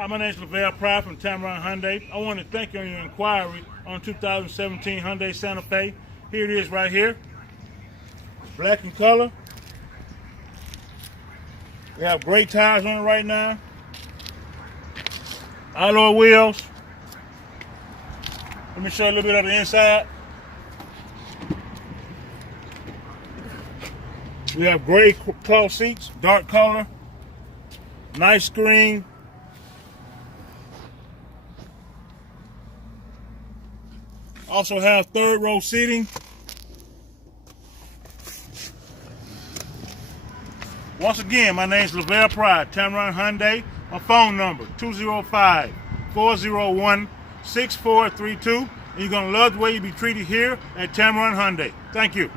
Hi, my name is Lavelle Pride from Tameron Hyundai. I want to thank you on your inquiry on 2017 Hyundai Santa Fe. Here it is right here. It's black in color. We have great tires on it right now. Alloy wheels. Let me show you a little bit of the inside. We have gray cloth seats, dark color, nice screen. Also have third row seating. Once again, my name is Lavelle Pride, Tameron Hyundai. My phone number, 205-401-6432. And you're going to love the way you be treated here at Tameron Hyundai. Thank you.